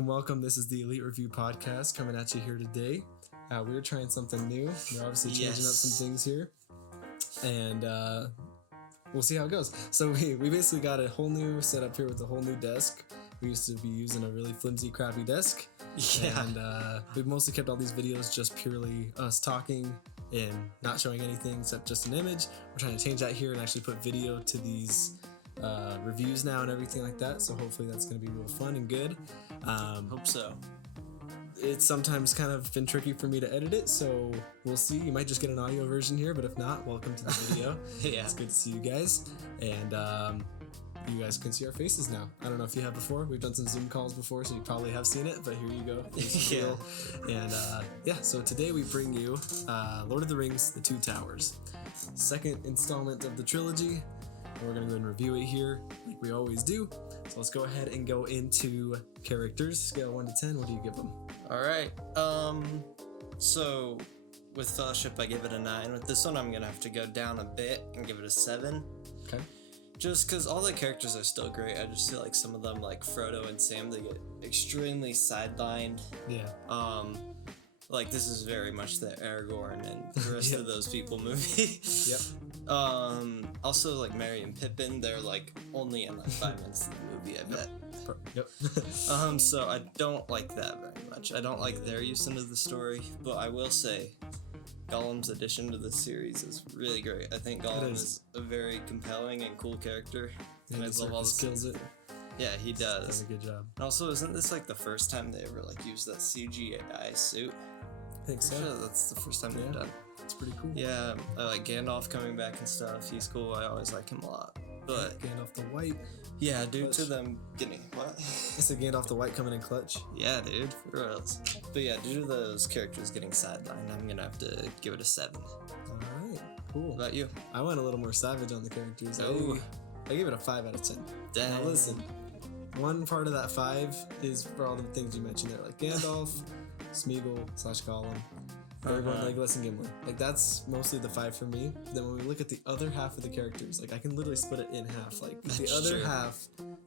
Welcome. This is the ELEET Review Podcast coming at you here today. We're trying something new. We're obviously changing up some things here, and we'll see how it goes. So we basically got a whole new setup here with a whole new desk. We used to be using a really flimsy, crappy desk. Yeah. And we've mostly kept all these videos just purely us talking and not showing anything except just an image. We're trying to change that here and actually put video to these reviews now and everything like that. So hopefully that's going to be real fun and good. Hope so. It's sometimes kind of been tricky for me to edit it, so we'll see. You might just get an audio version here, but if not, welcome to the video. Yeah. It's good to see you guys. And you guys can see our faces now. I don't know if you have before. We've done some Zoom calls before, so you probably have seen it, but here you go. Yeah. And so today we bring you Lord of the Rings, The Two Towers. Second installment of the trilogy. And we're going to go and review it here like we always do. So let's go ahead and go into characters. Scale 1 to 10, what do you give them? All right. So with Fellowship, I give it a 9. With this one, I'm gonna have to go down a bit and give it a 7. Okay. Just because all the characters are still great, I just feel like some of them, like Frodo and Sam, they get extremely sidelined. Yeah. Like this is very much the Aragorn and the rest of those people movie. Yep. Also like Merry and Pippin, they're like only in like 5 minutes of the movie, I bet. Yep. So I don't like that very much. I don't like their use into the story, but I will say Gollum's addition to the series is really great. I think Gollum is a very compelling and cool character. And I love all the skills it. Yeah, he does. Does a good job. And also, isn't this like the first time they ever like used that CGI suit? I think so. Sure that's the first time they've done. It's pretty cool. Yeah, I like Gandalf coming back and stuff. He's cool. I always like him a lot. But Gandalf the White. yeah, due to them getting what? It's a Gandalf the White coming in clutch. Yeah, dude, for reals. But yeah, due to those characters getting sidelined, I'm gonna have to give it a 7. All right, cool. What about you? I went a little more savage on the characters. Oh. I gave it a 5 out of 10. Dang. Now listen, one part of that 5 is for all the things you mentioned there, like Gandalf, Smeagol / Gollum, Aragorn, Legolas, and Gimli. Like that's mostly the 5 for me. Then when we look at the other half of the characters, like I can literally split it in half. Like the other half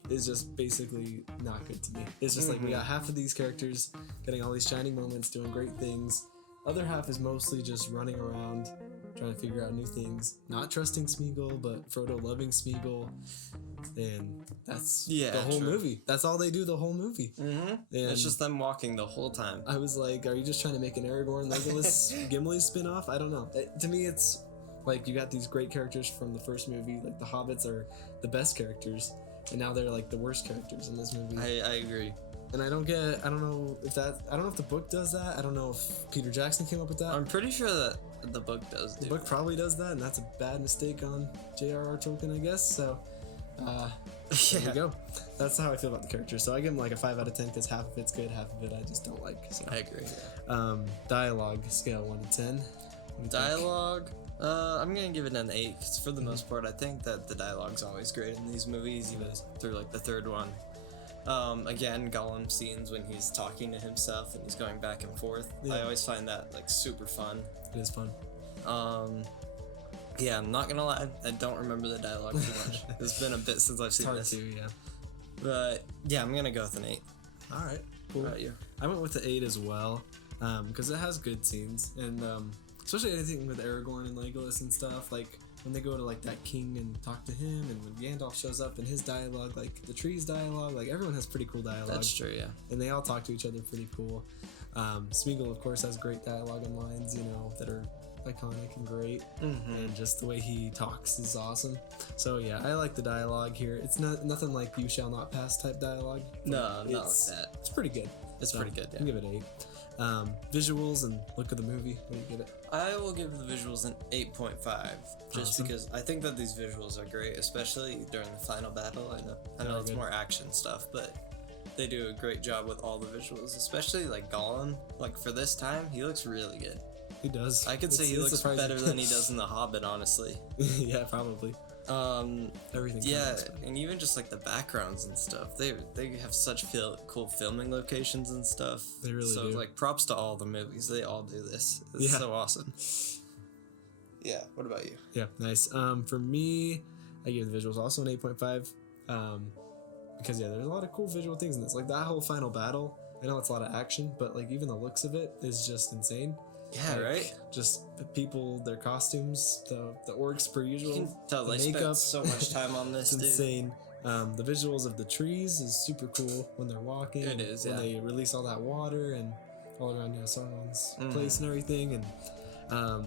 is just basically not good to me. It's just like we got half of these characters getting all these shining moments, doing great things. Other half is mostly just running around, trying to figure out new things, not trusting Smeagol, but Frodo loving Smeagol. And that's the whole movie. That's all they do the whole movie. And it's just them walking the whole time. I was like, are you just trying to make an Aragorn, Legolas, Gimli spin-off? I don't know. To me, it's like you got these great characters from the first movie. Like the Hobbits are the best characters, and now they're like the worst characters in this movie. I agree. And I don't know if the book does that. I don't know if Peter Jackson came up with that. I'm pretty sure that the book does. The book probably does that, and that's a bad mistake on J.R.R. Tolkien, I guess. So, there you go. That's how I feel about the characters. So I give them like a 5 out of 10 because half of it's good, half of it I just don't like. So. I agree. Dialogue scale 1 to 10. Dialogue. I'm gonna give it an 8 because for the most part, I think that the dialogue's always great in these movies, even through like the third one. Again, Gollum scenes when he's talking to himself and he's going back and forth. I always find that like super fun. It is fun. Yeah, I'm not gonna lie, I don't remember the dialogue too much. It's been a bit since I've seen this. It's hard to, yeah. But yeah, I'm gonna go with an 8. All right, cool. What about you? I went with the 8 as well, because it has good scenes, and especially anything with Aragorn and Legolas and stuff, like when they go to like that king and talk to him, and when Gandalf shows up and his dialogue, like the trees dialogue, like everyone has pretty cool dialogue. That's true, yeah. And they all talk to each other pretty cool. Smeagol, of course, has great dialogue and lines, that are iconic and great, and just the way he talks is awesome. So yeah, I like the dialogue here. It's nothing like "you shall not pass" type dialogue. No, not like that. It's pretty good. It's pretty good. Yeah. I give it 8. Visuals and look of the movie. What do you give it? I will give the visuals an 8.5, just because I think that these visuals are great, especially during the final battle. I know it's more action stuff, but they do a great job with all the visuals, especially like Gollum. Like for this time, he looks really good. He does. I could say he looks surprising. better than he does in The Hobbit, honestly. Yeah, probably. Everything. Yeah, and even just like the backgrounds and stuff. They have such cool filming locations and stuff. They really do. So like props to all the movies. They all do this. It's so awesome. Yeah. What about you? Yeah, nice. For me, I gave the visuals also an 8.5. because yeah, there's a lot of cool visual things in this. Like that whole final battle. I know it's a lot of action, but like even the looks of it is just insane. Yeah, like, right? Just the people, their costumes, the orcs per usual. You can tell the they makeup. spent so much time on this, It's dude. insane. The visuals of the trees is super cool when they're walking. It is, when yeah. they release all that water and all around Sauron's place and everything, and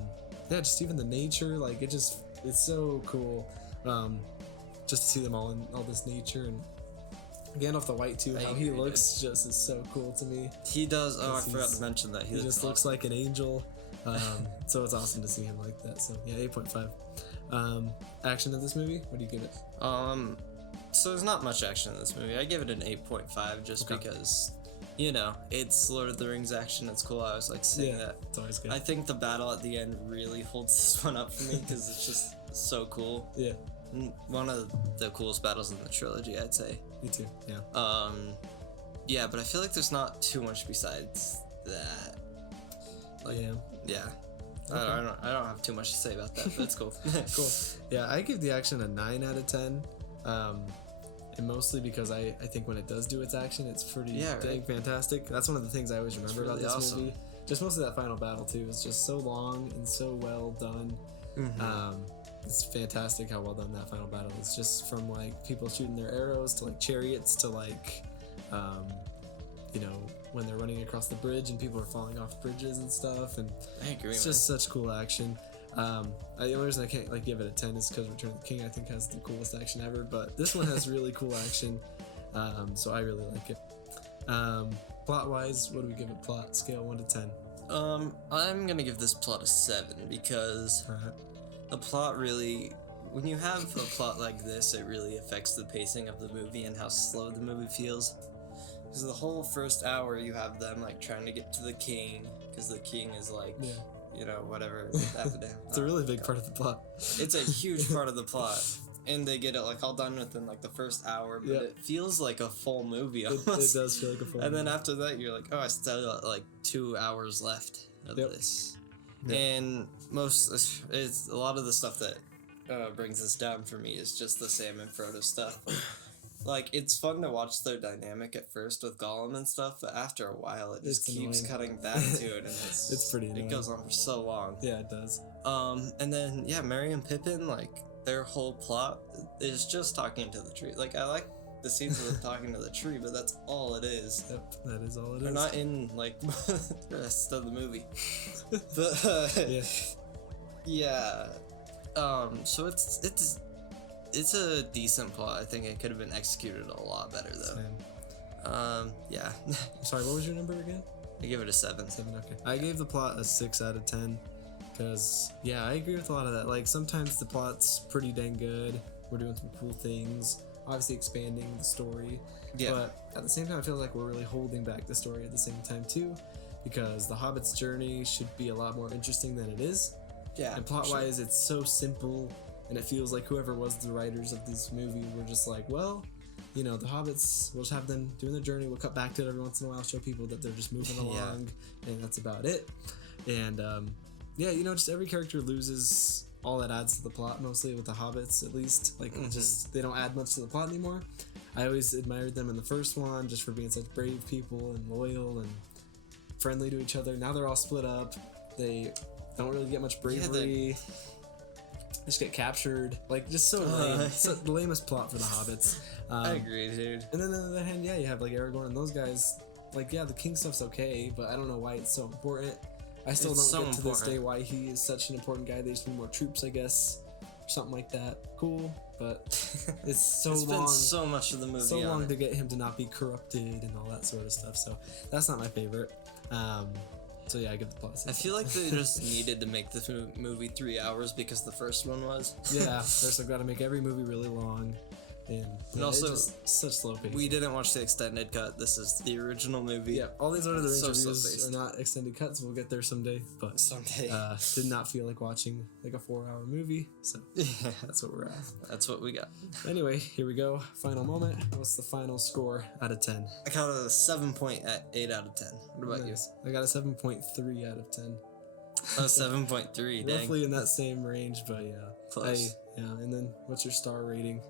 yeah, just even the nature, like it's so cool. Just to see them all in all this nature, and Gandalf the White too. How he looks just is so cool to me. He does. Oh, I forgot to mention that He just looks like an angel. So it's awesome to see him like that. So yeah, 8.5. Action in this movie, what do you give it? So there's not much action in this movie. I give it an 8.5 just because, you know, it's Lord of the Rings action. It's cool. I was like saying that. It's always good. I think the battle at the end really holds this one up for me because it's just so cool. Yeah. One of the coolest battles in the trilogy, I'd say. Me too. Yeah. Yeah, but I feel like there's not too much besides that. Like, yeah. Okay. I don't have too much to say about that, but it's cool. Cool. Yeah, I give the action a 9 out of 10. And mostly because I think when it does do its action, it's pretty dang fantastic. That's one of the things I always remember about this movie. Just mostly that final battle too. It's just so long and so well done. It's fantastic how well done that final battle is. Just from like people shooting their arrows to like chariots to like, you know, when they're running across the bridge and people are falling off bridges and stuff. And I agree. It's just such cool action. The only reason I can't like give it a 10 is because Return of the King I think has the coolest action ever, but this one has really cool action, so I really like it. Plot wise, what do we give it? Plot scale 1 to 10. I'm gonna give this plot a 7 because the plot really, when you have a plot like this, it really affects the pacing of the movie and how slow the movie feels. Because the whole first hour you have them like trying to get to the king, because the king is like, you know, whatever happened to him. It's a really big part of the plot. It's a huge part of the plot, and they get it like all done within like the first hour, but it feels like a full movie almost. It does feel like a full movie. And then after that, you're like, oh, I still got like 2 hours left of this. And it's a lot of the stuff that brings this down for me is just the Sam and Frodo stuff. Like, it's fun to watch their dynamic at first with Gollum and stuff, but after a while, it just keeps cutting back to it, and it's pretty annoying. It goes on for so long. Yeah, it does. And then, Merry and Pippin, like, their whole plot is just talking to the tree. Like, I like the scenes of them talking to the tree, but that's all it is. Yep, that is all it is. They're not in, like, the rest of the movie. But, so it's a decent plot. I think it could have been executed a lot better, though. Same. Sorry, what was your number again? I give it a 7. 7, okay. I gave the plot a 6 out of 10, because, I agree with a lot of that. Like, sometimes the plot's pretty dang good. We're doing some cool things, obviously expanding the story. Yeah. But at the same time, I feel like we're really holding back the story at the same time, too, because the Hobbit's journey should be a lot more interesting than it is. Yeah. And plot-wise, it's so simple. And it feels like whoever was the writers of this movie were just like, well, you know, the Hobbits, we'll just have them doing their journey. We'll cut back to it every once in a while, show people that they're just moving along, and that's about it. And, just every character loses all that adds to the plot, mostly with the Hobbits, at least. Like, just, they don't add much to the plot anymore. I always admired them in the first one just for being such brave people and loyal and friendly to each other. Now they're all split up. They don't really get much bravery. Just get captured, like just so lame. So the lamest plot for the Hobbits. I agree, dude. And then on the other hand, you have like Aragorn and those guys. Like, the king stuff's okay, but I don't know why it's so important. I still don't get to this day why he is such an important guy. They just need more troops, I guess, or something like that. Cool, but it's so it's long. Been so much of the movie. So long to get him to not be corrupted and all that sort of stuff. So that's not my favorite. So I give the plot. I feel like they just needed to make this movie 3 hours because the first one was. Yeah, first I've got to make every movie really long, and also just such slow pace. We didn't watch the extended cut. This is the original movie. Yeah, all these Lord of the Rings reviews are not extended cuts. We'll get there someday, but did not feel like watching like a 4-hour movie, so that's what we're at. That's what we got. Anyway, here we go. Final moment. What's the final score out of 10? I got a 7.8 out of 10. What about you? I got a 7.3 out of 10. Oh, 7.3. Roughly in that same range, but Close. And then what's your star rating?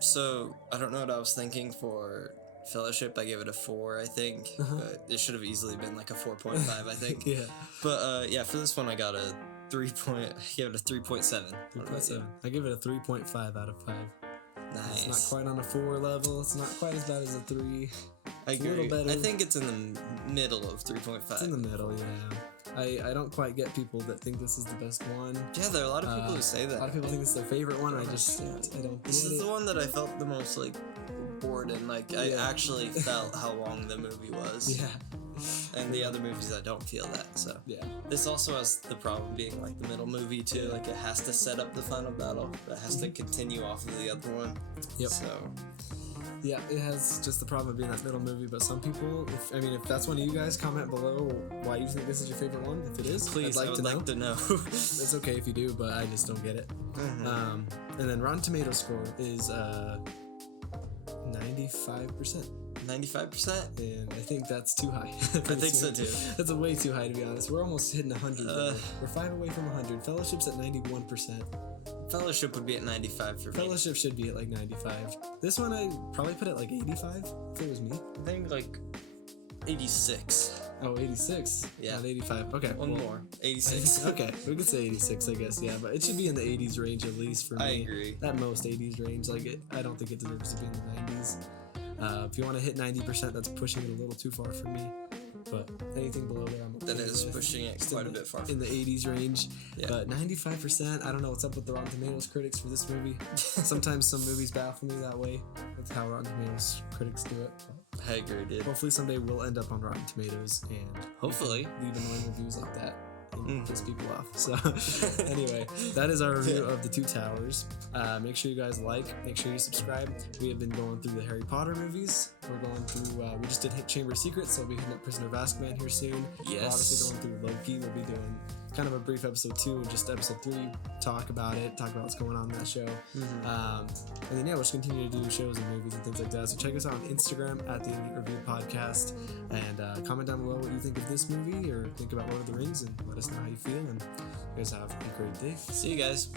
So I don't know what I was thinking for Fellowship. I gave it a 4, I think, but it should have easily been like a 4.5, I think. Yeah. But yeah, for this one I got a I gave it a 3.7. 3.7. I give it a 3.5 out of 5. Nice. It's not quite on a 4 level. It's not quite as bad as a 3. I It's agree. a little better. I think it's in the middle of 3.5. It's in the middle, yeah. I don't quite get people that think this is the best one. Yeah, there are a lot of people who say that. A lot of people think it's their favorite one. I don't This get is it. the one that I felt the most like bored in. Like I actually felt how long the movie was. Yeah. And the other movies I don't feel that. So Yeah. this also has the problem being like the middle movie too. Like it has to set up the final battle. It has to continue off of the other one. Yep. So Yeah, it has just the problem of being that middle movie, but some people, if that's one of you guys, comment below why you think this is your favorite one. If it is, please, I'd like to know. It's okay if you do, but I just don't get it. Mm-hmm. And then Rotten Tomatoes score is 95%. 95%? And I think that's too high. I think so too. That's a way too high, to be honest. We're almost hitting 100. We're 5 away from 100. Fellowship's at 91%. Fellowship would be at 95 for me. Fellowship should be at like 95. This one I'd probably put at like 85 if it was me. I think like 86. Oh, 86. Yeah. Not 85. Okay. One more. 86. Okay, we could say 86, I guess. Yeah, but it should be in the 80s range at least for me. I agree. At most 80s range. I don't think it deserves to be in the 90s. If you want to hit 90%, that's pushing it a little too far for me. But anything below there, I'm okay That is with. pushing it quite a bit far. In the 80s range. Yeah. But 95%, I don't know what's up with the Rotten Tomatoes critics for this movie. Sometimes some movies baffle me that way. That's how Rotten Tomatoes critics do it. I agree, dude. Hopefully someday we'll end up on Rotten Tomatoes and Hopefully leave annoying reviews like that and piss people off. So anyway, that is our review of The Two Towers. Make sure you guys make sure you subscribe. We have been going through the Harry Potter movies. We're going through, we just did hit Chamber of Secrets, so we'll be hitting up Prisoner of Azkaban here soon. Yes. We're obviously going through Loki. We'll be doing kind of a brief episode 2 and just episode 3, talk about what's going on in that show. And then we'll just continue to do shows and movies and things like that. So check us out on Instagram at the ELEET Review Podcast, and comment down below what you think of this movie or think about Lord of the Rings, and let us know how you feel. And you guys have a great day. See you guys.